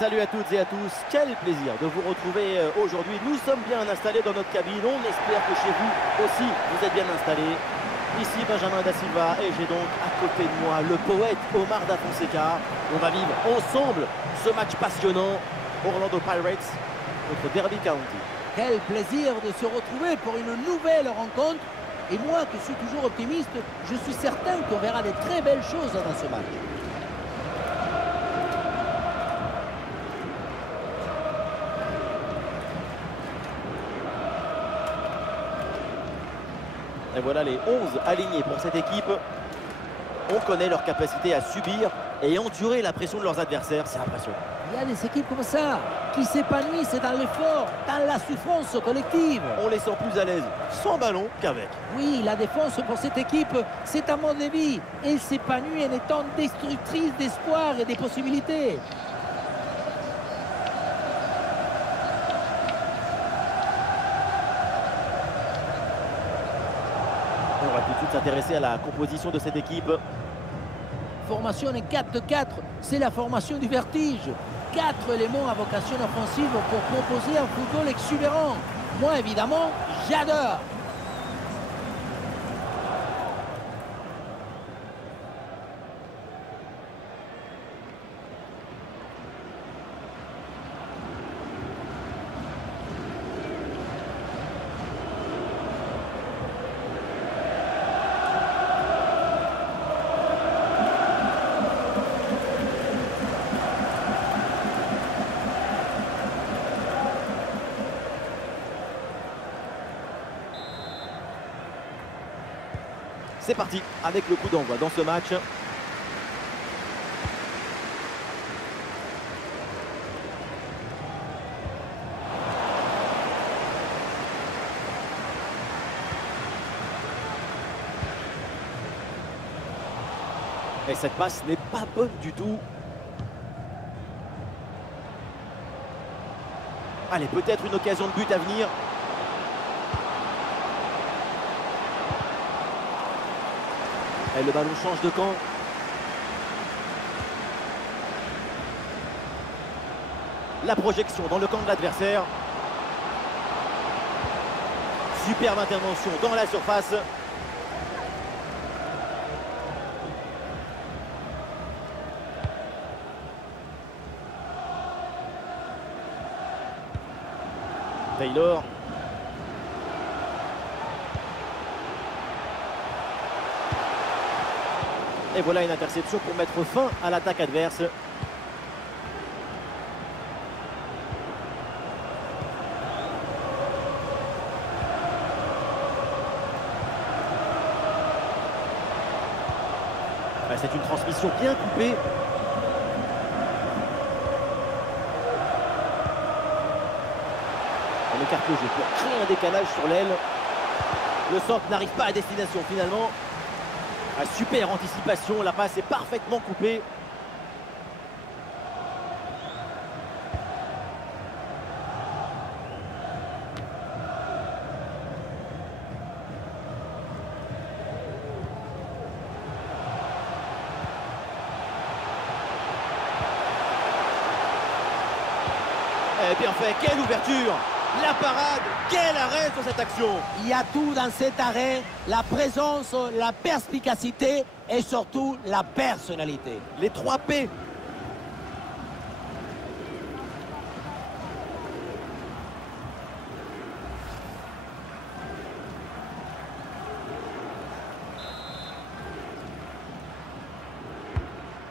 Salut à toutes et à tous, quel plaisir de vous retrouver aujourd'hui. Nous sommes bien installés dans notre cabine, on espère que chez vous aussi vous êtes bien installés. Ici Benjamin Da Silva et j'ai donc à côté de moi le poète Omar Da Fonseca. On va vivre ensemble ce match passionnant, Orlando Pirates contre Derby County. Quel plaisir de se retrouver pour une nouvelle rencontre. Et moi qui suis toujours optimiste, je suis certain qu'on verra de très belles choses dans ce match. Et voilà les 11 alignés pour cette équipe. On connaît leur capacité à subir et endurer la pression de leurs adversaires, c'est impressionnant. Il y a des équipes comme ça, qui s'épanouissent dans l'effort, dans la souffrance collective. On les sent plus à l'aise sans ballon qu'avec. Oui, la défense pour cette équipe, c'est un mode de vie. Elle s'épanouit en étant destructrice d'espoir et des possibilités. On va tout de suite s'intéresser à la composition de cette équipe. Formation en 4-4, c'est la formation du vertige. 4 éléments à vocation offensive pour proposer un football exubérant. Moi, évidemment, j'adore. C'est parti avec le coup d'envoi dans ce match. Et cette passe n'est pas bonne du tout. Allez, peut-être une occasion de but à venir. Et le ballon change de camp. La projection dans le camp de l'adversaire. Superbe intervention dans la surface. Taylor. Et voilà une interception pour mettre fin à l'attaque adverse. C'est une transmission bien coupée. On écarte le jeu pour créer un décalage sur l'aile. Le centre n'arrive pas à destination finalement. Super anticipation, la passe est parfaitement coupée. Et bien fait, quelle ouverture! La parade, quel arrêt sur cette action! Il y a tout dans cet arrêt, la présence, la perspicacité et surtout la personnalité. Les 3 P.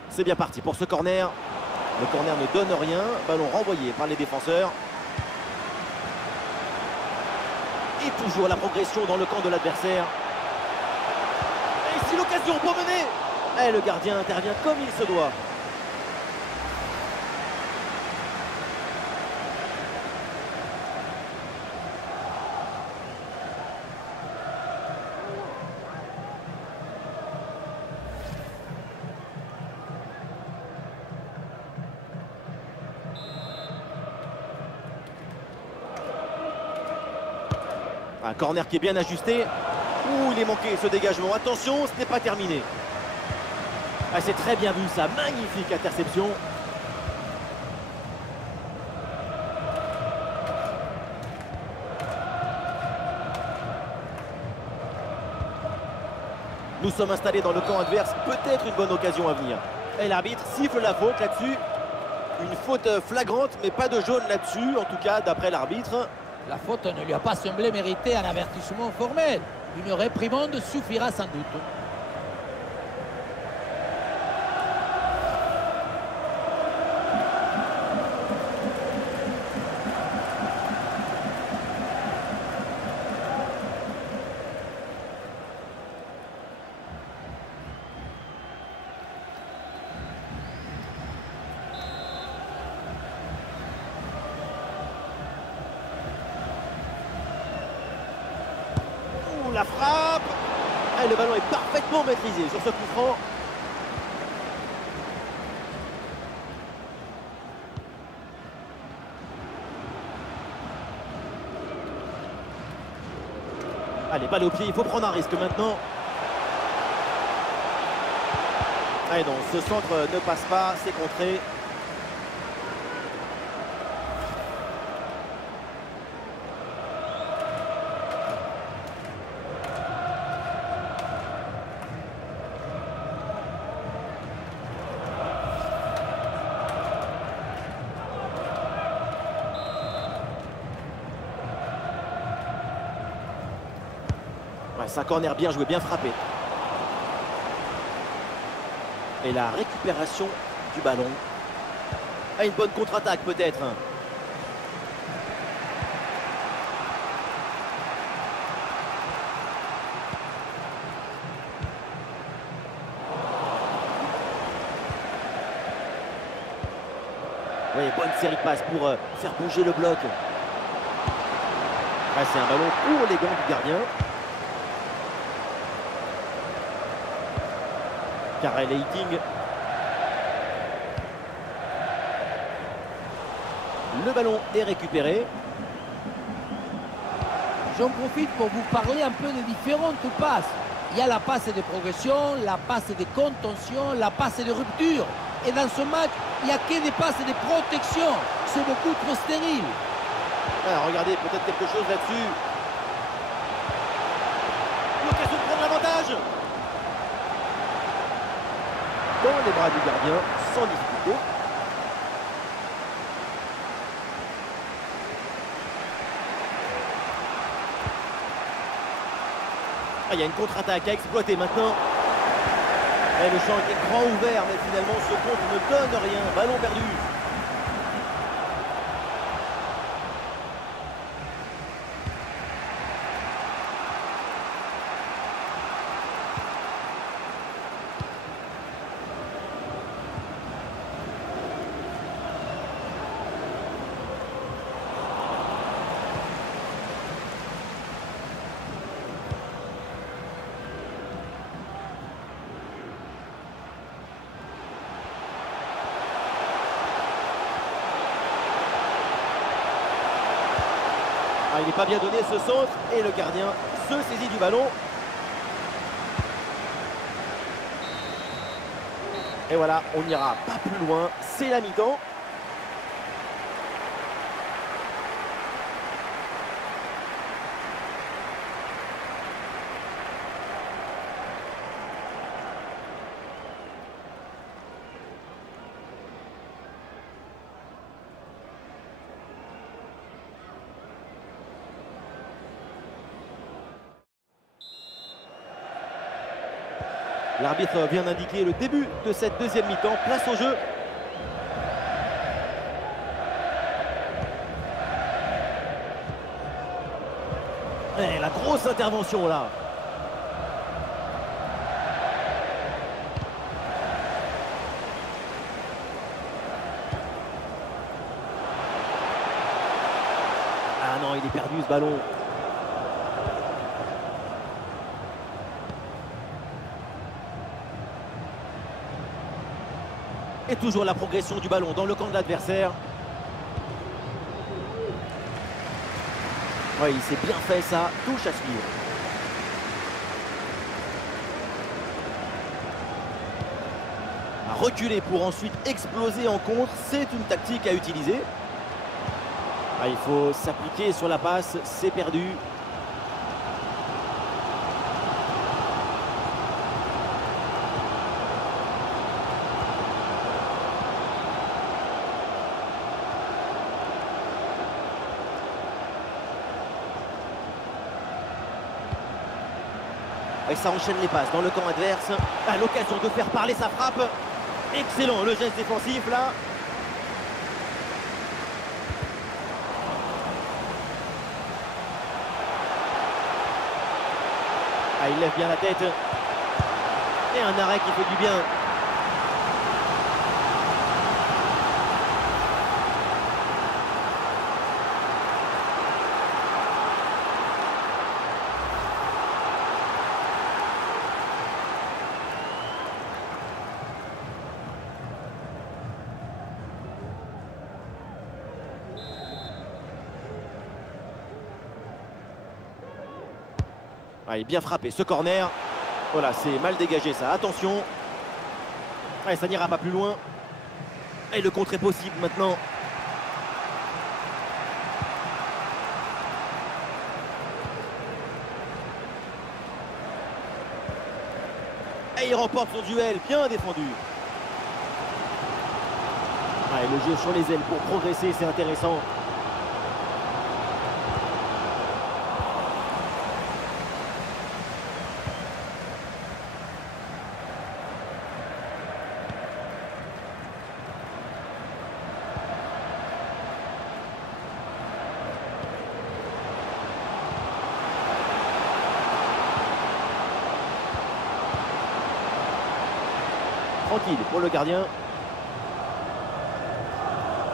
C'est bien parti pour ce corner. Le corner ne donne rien. Ballon renvoyé par les défenseurs. Et toujours la progression dans le camp de l'adversaire. Et ici l'occasion pour mener. Et le gardien intervient comme il se doit. Un corner qui est bien ajusté. Ouh, il est manqué ce dégagement. Attention, ce n'est pas terminé. Ah, c'est très bien vu ça. Magnifique interception. Nous sommes installés dans le camp adverse, peut-être une bonne occasion à venir. Et l'arbitre siffle la faute là-dessus. Une faute flagrante, mais pas de jaune là-dessus, en tout cas d'après l'arbitre. La faute ne lui a pas semblé mériter un avertissement formel. Une réprimande suffira sans doute. La frappe et le ballon est parfaitement maîtrisé sur ce coup franc. Allez, balle au pied, il faut prendre un risque maintenant. Allez, non, ce centre ne passe pas, c'est contré. Ouais, c'est un corner bien joué, bien frappé. Et la récupération du ballon. Ah, une bonne contre-attaque peut-être. Oui, bonne série de passes pour faire bouger le bloc. Ah, c'est un ballon pour les gants du gardien. Karel Eiting. Le ballon est récupéré. J'en profite pour vous parler un peu des différentes passes. Il y a la passe de progression, la passe de contention, la passe de rupture. Et dans ce match, il n'y a que des passes de protection. C'est beaucoup trop stérile. Alors, regardez, peut-être quelque chose là-dessus. L'occasion de prendre l'avantage. Dans les bras du gardien, sans difficulté. Ah, il y a une contre-attaque à exploiter maintenant. Et le champ est grand ouvert, mais finalement ce compte ne donne rien. Ballon perdu. Ah, il n'est pas bien donné ce centre et le gardien se saisit du ballon. Et voilà, on n'ira pas plus loin, c'est la mi-temps. L'arbitre vient d'indiquer le début de cette deuxième mi-temps. Place au jeu. Et la grosse intervention là. Ah non, il est perdu ce ballon. Et toujours la progression du ballon dans le camp de l'adversaire. Oui, il s'est bien fait ça, touche à suivre. À reculer pour ensuite exploser en contre, c'est une tactique à utiliser. Ah, il faut s'appliquer sur la passe, c'est perdu. Et ça enchaîne les passes dans le camp adverse. À l'occasion de faire parler sa frappe. Excellent le geste défensif là. Ah, il lève bien la tête. Et un arrêt qui fait du bien. Ah, il est bien frappé ce corner. Voilà, c'est mal dégagé ça. Attention. Ah, ça n'ira pas plus loin. Et le contre est possible maintenant. Et il remporte son duel. Bien défendu. Ah, et le jeu sur les ailes pour progresser, c'est intéressant. Tranquille pour le gardien.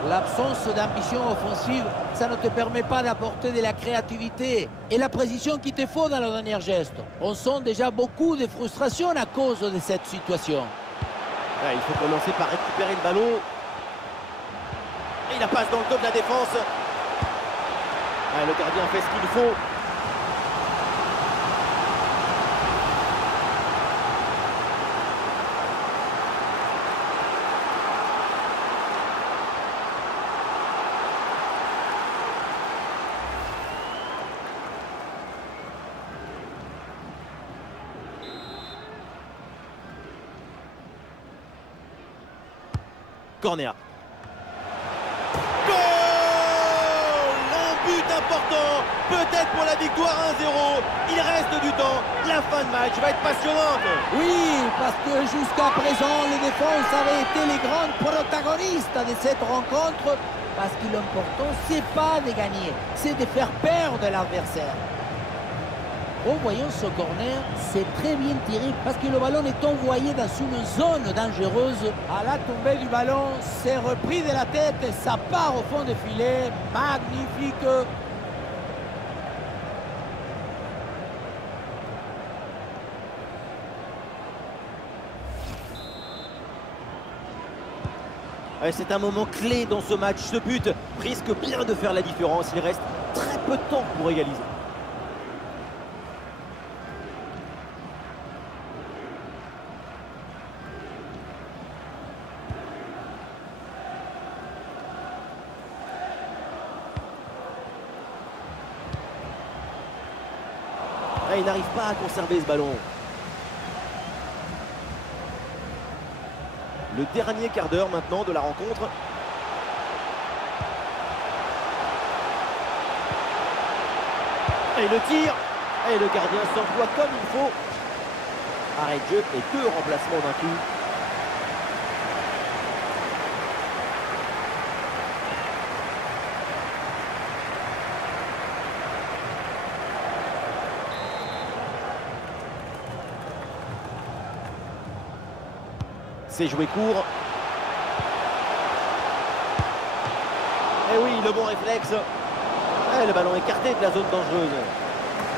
L'absence d'ambition offensive, ça ne te permet pas d'apporter de la créativité et la précision qu'il te faut dans le dernier geste. On sent déjà beaucoup de frustration à cause de cette situation. Ah, il faut commencer par récupérer le ballon. Et la passe dans le dos de la défense. Ah, le gardien fait ce qu'il faut. Corner. Goal! Un but important, peut-être pour la victoire 1-0. Il reste du temps, la fin de match va être passionnante. Oui, parce que jusqu'à présent, les défenses avaient été les grandes protagonistes de cette rencontre. Parce que l'important, c'est pas de gagner, c'est de faire perdre l'adversaire. En voyant ce corner, c'est très bien tiré parce que le ballon est envoyé dans une zone dangereuse. À la tombée du ballon, c'est repris de la tête et ça part au fond des filets. Magnifique! C'est un moment clé dans ce match. Ce but risque bien de faire la différence. Il reste très peu de temps pour égaliser. Il n'arrive pas à conserver ce ballon. Le dernier quart d'heure maintenant de la rencontre. Et le tir. Et le gardien s'emploie comme il faut. Arrêt de jeu et 2 remplacements d'un coup. C'est joué court. Et oui, le bon réflexe. Et le ballon écarté de la zone dangereuse.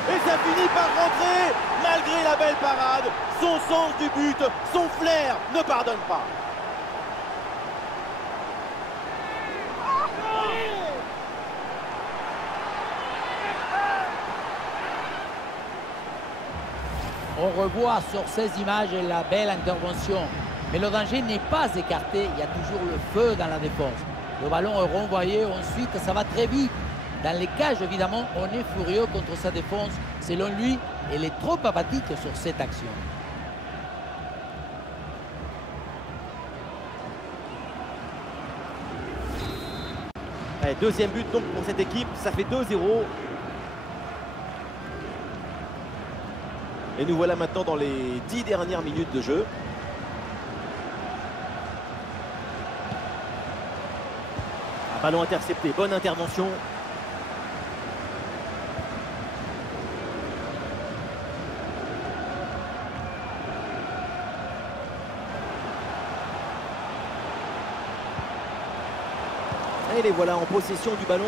Et ça finit par rentrer, malgré la belle parade. Son sens du but, son flair ne pardonne pas. On revoit sur ces images la belle intervention. Mais le danger n'est pas écarté, il y a toujours le feu dans la défense. Le ballon est renvoyé, ensuite ça va très vite. Dans les cages, évidemment, on est furieux contre sa défense. Selon lui, elle est trop apathique sur cette action. Allez, deuxième but donc pour cette équipe, ça fait 2-0. Et nous voilà maintenant dans les 10 dernières minutes de jeu. Un ballon intercepté, bonne intervention. Et les voilà en possession du ballon.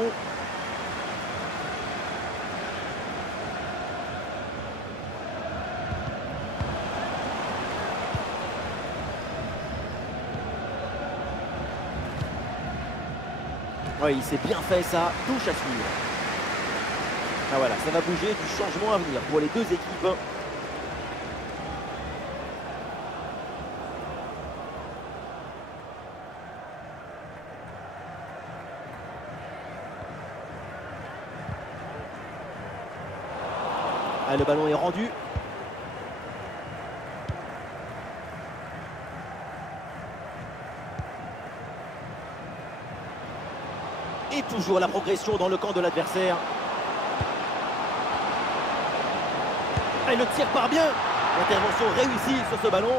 Oui, il s'est bien fait ça, touche à suivre. Ah voilà, ça va bouger, du changement à venir pour les deux équipes. Ah, le ballon est rendu. Et toujours la progression dans le camp de l'adversaire. Et le tir part bien. Intervention réussie sur ce ballon.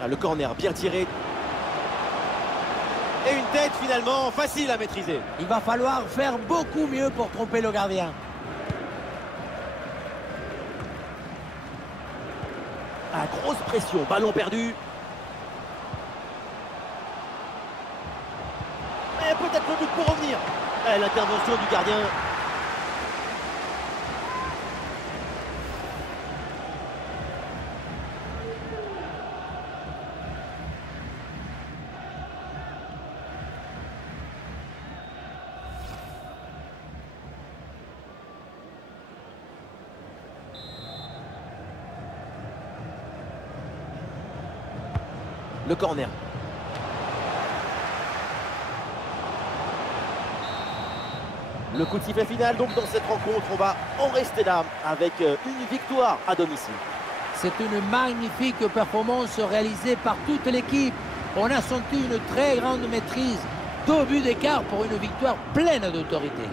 Ah, le corner bien tiré. Et une tête finalement facile à maîtriser. Il va falloir faire beaucoup mieux pour tromper le gardien. Ah, grosse pression, ballon perdu. Et peut-être le but pour revenir. Et l'intervention du gardien. Le corner. Le coup de sifflet final donc dans cette rencontre, on va en rester là avec une victoire à domicile. C'est une magnifique performance réalisée par toute l'équipe. On a senti une très grande maîtrise. 2 buts d'écart pour une victoire pleine d'autorité.